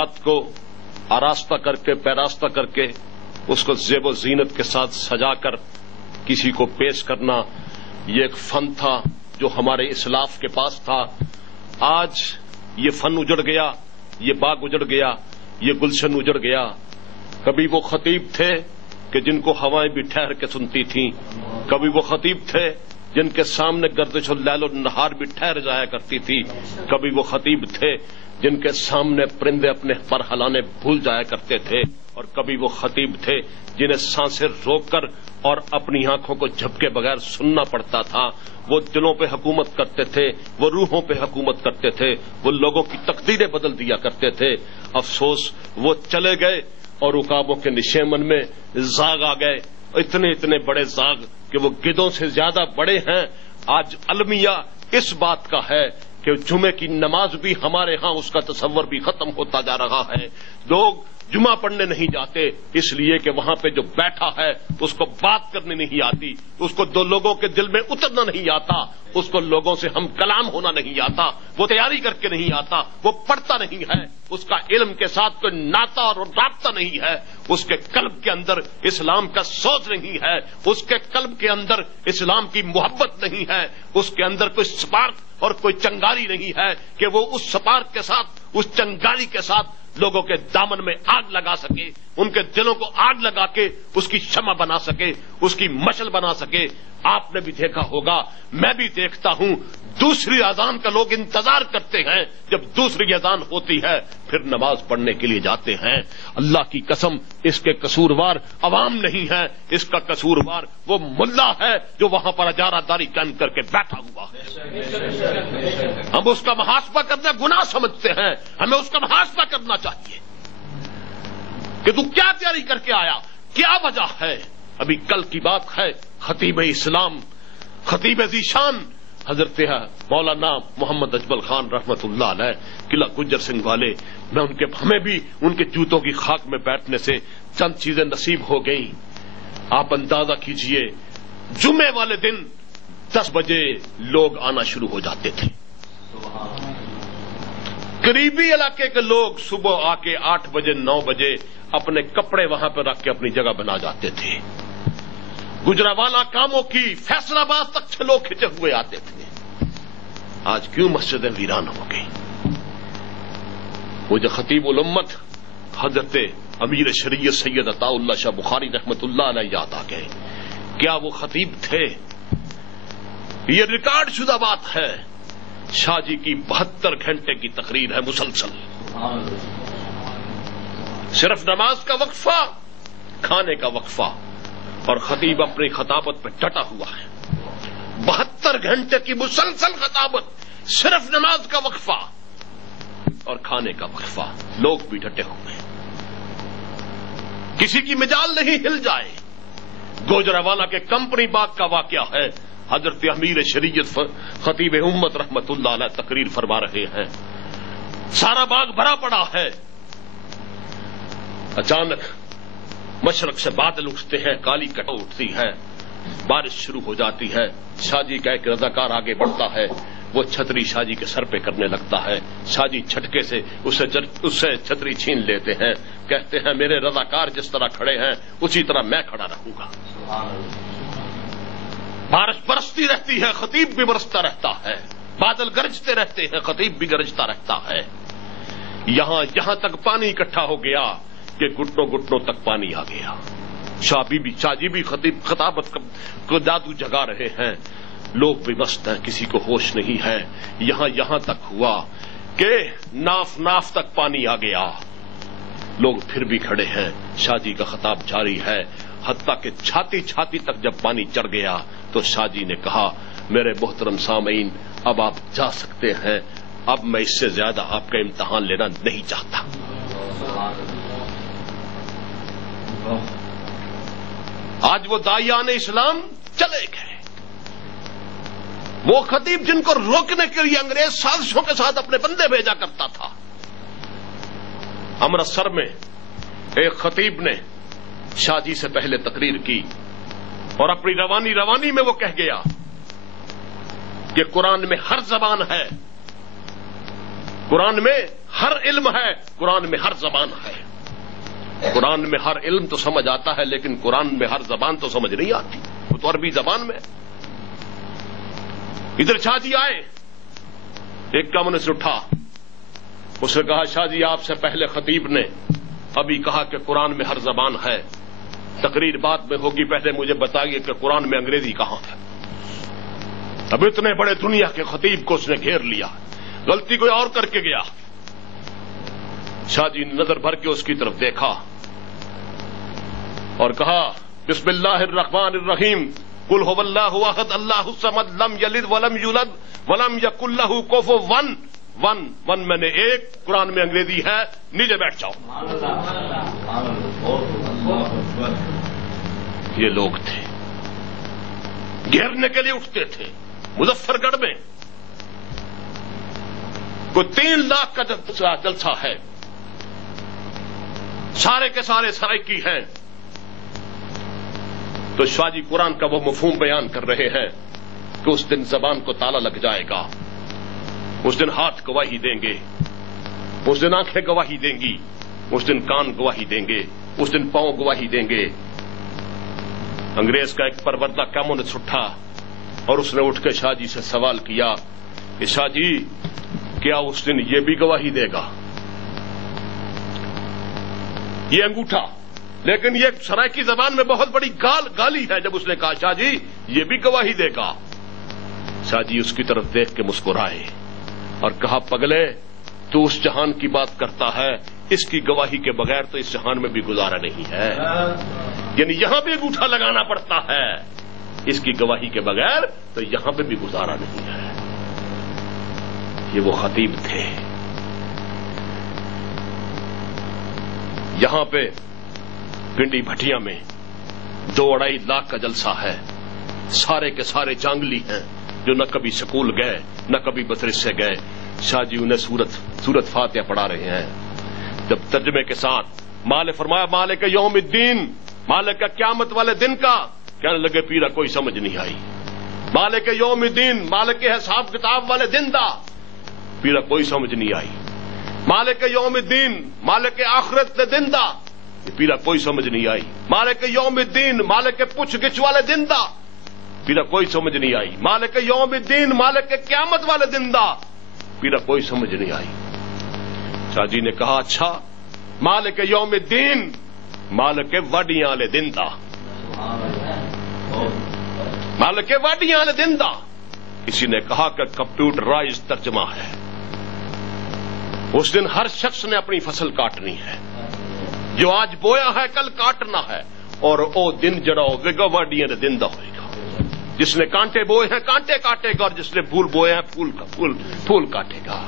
بات کو آراستہ کر کے پیراستہ کر کے اس کو زیب و زینت کے ساتھ سجا کر کسی کو پیش کرنا، یہ ایک فن تھا جو ہمارے اسلاف کے پاس تھا۔ آج یہ فن اجڑ گیا، یہ باغ اجڑ گیا، یہ گلشن اجڑ گیا۔ کبھی وہ خطیب تھے کہ جن کو ہوائیں بھی ٹھہر کے سنتی تھیں، کبھی وہ خطیب تھے جن کے سامنے گردش اللیل والنہار بھی ٹھہر جایا کرتی تھی، کبھی وہ خطیب تھے جن کے سامنے پرندے اپنے پر ہلانے بھول جایا کرتے تھے، اور کبھی وہ خطیب تھے جنہیں سانسیں روک کر اور اپنی آنکھوں کو جھپکے بغیر سننا پڑتا تھا۔ وہ دلوں پہ حکومت کرتے تھے، وہ روحوں پہ حکومت کرتے تھے، وہ لوگوں کی تقدیریں بدل دیا کرتے تھے۔ افسوس وہ چلے گئے اور عقابوں کے نشیمن میں زاغ آ گئے، اتنے بڑے زاغ کہ وہ گدوں سے زیادہ بڑے ہیں۔ آج المیہ اس بات کا ہے کہ جمعے کی نماز بھی ہمارے ہاں اس کا تصور بھی ختم ہوتا جا رہا ہے۔ لوگ جمعہ پڑھنے نہیں جاتے اس لیے کہ وہاں پہ جو بیٹھا ہے اس کو بات کرنے نہیں آتی، اس کو دو لوگوں کے دل میں اترنا نہیں آتا، اس کو لوگوں سے ہم کلام ہونا نہیں آتا، وہ تیاری کر کے نہیں آتا، وہ پڑھتا نہیں ہے، اس کا علم کے ساتھ کوئی ناطہ اور رابطہ نہیں ہے، اس کے قلب کے اندر اسلام کا سوچ نہیں ہے، اس کے قلب کے اندر اسلام کی محبت نہیں ہے، اس کے اندر کوئی سپارک اور کوئی چنگاری نہیں ہے کہ وہ اس سپارک کے ساتھ، اس چنگاری کے ساتھ لوگوں کے دامن میں آگ لگا سکے، ان کے دلوں کو آگ لگا کے اس کی شمع بنا سکے، اس کی مشعل بنا سکے۔ آپ نے بھی دیکھا ہوگا، میں بھی دیکھتا ہوں، دوسری اذان کا لوگ انتظار کرتے ہیں، جب دوسری اذان ہوتی ہے پھر نماز پڑھنے کے لیے جاتے ہیں۔ اللہ کی قسم اس کے قصوروار عوام نہیں ہے، اس کا قصوروار وہ ملا ہے جو وہاں پر اجارہ داری قائم کر کے بیٹھا ہوا ہے۔ ہم اس کا محاسبہ کرنا گناہ سمجھتے ہیں، ہمیں اس کا محاسبہ کرنا چاہیے کہ تو کیا تیاری کر کے آیا، کیا وجہ ہے۔ ابھی کل کی بات ہے، خطیب اسلام، خطیب ذیشان حضرت مولانا محمد اجمل خان رحمت اللہ علیہ قلعہ گجر سنگھ والے، ہمیں بھی ان کے جوتوں کی خاک میں بیٹھنے سے چند چیزیں نصیب ہو گئیں۔ آپ اندازہ کیجئے، جمعے والے دن 10 بجے لوگ آنا شروع ہو جاتے تھے، قریبی علاقے کے لوگ صبح آ کے 8 بجے 9 بجے اپنے کپڑے وہاں پہ رکھ کے اپنی جگہ بنا جاتے تھے۔ گجراوالا کاموں کی فیصل آباد تک سے لوگ کھچے ہوئے آتے تھے۔ آج کیوں مسجدیں ویران ہو گئی؟ وہ جو خطیب الامت حضرت امیر شریعت سید عطا اللہ شاہ بخاری رحمت اللہ علیہ یاد آ گئے۔ کیا وہ خطیب تھے؟ یہ ریکارڈ شدہ بات ہے۔ شاہ جی کی 72 گھنٹے کی تقریر ہے مسلسل، صرف نماز کا وقفہ، کھانے کا وقفہ، اور خطیب اپنی خطابت پہ ڈٹا ہوا ہے۔ 72 گھنٹے کی مسلسل خطابت، صرف نماز کا وقفہ اور کھانے کا وقفہ، لوگ بھی ڈٹے ہوئے، کسی کی مجال نہیں ہل جائے۔ گوجراوالا کے کمپنی باغ کا واقعہ ہے، حضرت امیر شریعت خطیب امت رحمت اللہ علیہ تقریر فرما رہے ہیں، سارا باغ بھرا پڑا ہے، اچانک مشرق سے بادل اٹھتے ہیں، کالی کٹو اٹھتی ہے، بارش شروع ہو جاتی ہے۔ شاہ جی کا ایک رضاکار آگے بڑھتا ہے، وہ چھتری شاہ جی کے سر پہ کرنے لگتا ہے۔ شاہ جی جھٹکے سے اسے چھتری چھین لیتے ہیں، کہتے ہیں میرے رضاکار جس طرح کھڑے ہیں اسی طرح میں کھڑا رہوں گا۔ بارش برستی رہتی ہے، خطیب بھی برستا رہتا ہے، بادل گرجتے رہتے ہیں، خطیب بھی گرجتا رہتا ہے۔ یہاں تک پانی اکٹھا ہو گیا کہ گھٹنوں گھٹنوں تک پانی آ گیا۔ شاہ جی بھی خطیب خطابت کو جادو جگا رہے ہیں، لوگ بھی مست ہیں، کسی کو ہوش نہیں ہے۔ یہاں تک ہوا کہ ناف تک پانی آ گیا، لوگ پھر بھی کھڑے ہیں، شاہ جی کا خطاب جاری ہے، حتیٰ کہ چھاتی تک جب پانی چڑھ گیا تو شاہ جی نے کہا میرے محترم سامعین اب آپ جا سکتے ہیں، اب میں اس سے زیادہ آپ کا امتحان لینا نہیں چاہتا۔ آج وہ داعیان اسلام چلے گئے، وہ خطیب جن کو روکنے کے لیے انگریز سازشوں کے ساتھ اپنے بندے بھیجا کرتا تھا۔ امرتسر میں ایک خطیب نے شاہ جی سے پہلے تقریر کی اور اپنی روانی میں وہ کہہ گیا کہ قرآن میں ہر زبان ہے، قرآن میں ہر علم ہے، قرآن میں ہر زبان ہے۔ قرآن میں ہر علم تو سمجھ آتا ہے، لیکن قرآن میں ہر زبان تو سمجھ نہیں آتی، وہ تو عربی زبان میں۔ ادھر شاہ جی آئے، ایک کمونسٹ اٹھا، اس نے کہا شاہ جی آپ سے پہلے خطیب نے ابھی کہا کہ قرآن میں ہر زبان ہے، تقریر بعد میں ہوگی، پہلے مجھے بتائیے کہ قرآن میں انگریزی کہاں ہے۔ اب اتنے بڑے دنیا کے خطیب کو اس نے گھیر لیا، غلطی کوئی اور کر کے گیا۔ شاہ جی نے نظر بھر کے اس کی طرف دیکھا اور کہا بسم اللہ الرحمن الرحیم، قل هو اللہ احد اللہ الصمد لم یلد ولم یولد ولم یکن لہ کفوا ون میں نے ایک، قرآن میں انگریزی ہے، نیچے بیٹھ جاؤ۔ یہ لوگ تھے، گھیرنے کے لیے اٹھتے تھے۔ مظفر گڑھ میں کوئی 3 لاکھ کا جلسہ ہے، سارے کے سارے سرائکی ہیں، تو شاہ جی قرآن کا وہ مفہوم بیان کر رہے ہیں کہ اس دن زبان کو تالا لگ جائے گا، اس دن ہاتھ گواہی دیں گے، اس دن آنکھیں گواہی دیں گی، اس دن کان گواہی دیں گے، اس دن پاؤں گواہی دیں گے۔ انگریز کا ایک پروردہ کمیونسٹ اٹھا اور اس نے اٹھ کے شاہ جی سے سوال کیا کہ شاہ جی کیا اس دن یہ بھی گواہی دے گا؟ یہ انگوٹھا، لیکن یہ سرائکی زبان میں بہت بڑی گالی ہے۔ جب اس نے کہا شاہ جی یہ بھی گواہی دے گا، شاہ جی اس کی طرف دیکھ کے مسکرائے اور کہا پگلے تو اس جہان کی بات کرتا ہے، اس کی گواہی کے بغیر تو اس جہان میں بھی گزارا نہیں ہے، یعنی یہاں بھی انگوٹھا لگانا پڑتا ہے، اس کی گواہی کے بغیر تو یہاں پہ بھی گزارا نہیں ہے۔ یہ وہ خطیب تھے۔ یہاں پہ پنڈی بھٹیا میں 2-2.5 لاکھ کا جلسہ ہے، سارے کے سارے جانگلی ہیں جو نہ کبھی سکول گئے نہ کبھی مدرسے گئے۔ شاہ جی انہیں سورت فاتحہ پڑھا رہے ہیں، جب ترجمے کے ساتھ مالک فرمایا مالک یوم الدین، مالک کا قیامت والے دن کا، کہنے لگے پیرا کوئی سمجھ نہیں آئی۔ مالک یوم الدین، مالک کے حساب کتاب والے دن دا، پیرا کوئی سمجھ نہیں آئی۔ مالک یوم الدین، مالک کے آخرت کے دن دا، پیرا کوئی سمجھ نہیں آئی۔ مالک یوم الدین، مالک کے پوچھ گچھ والے دن دا، پیرا کوئی سمجھ نہیں آئی۔ مالک یوم الدین، مالک کے قیامت والے دن دا، پیرا کوئی سمجھ نہیں آئی۔ شاہ جی نے کہا اچھا مالک یوم الدین، مالک کے وڈیاں والے دن دا، مالک کے وڈیاں والے دن دا۔ کسی نے کہا کہ کمپیوٹرائز ترجمہ ہے، اس دن ہر شخص نے اپنی فصل کاٹنی ہے، جو آج بویا ہے کل کاٹنا ہے، اور او دن جڑا ہوئے گا وڈیاں دے دن دا ہوئے گا۔ جس نے کانٹے بوئے ہیں کانٹے کاٹے گا، اور جس نے پھول بوئے ہیں پھول کاٹے گا۔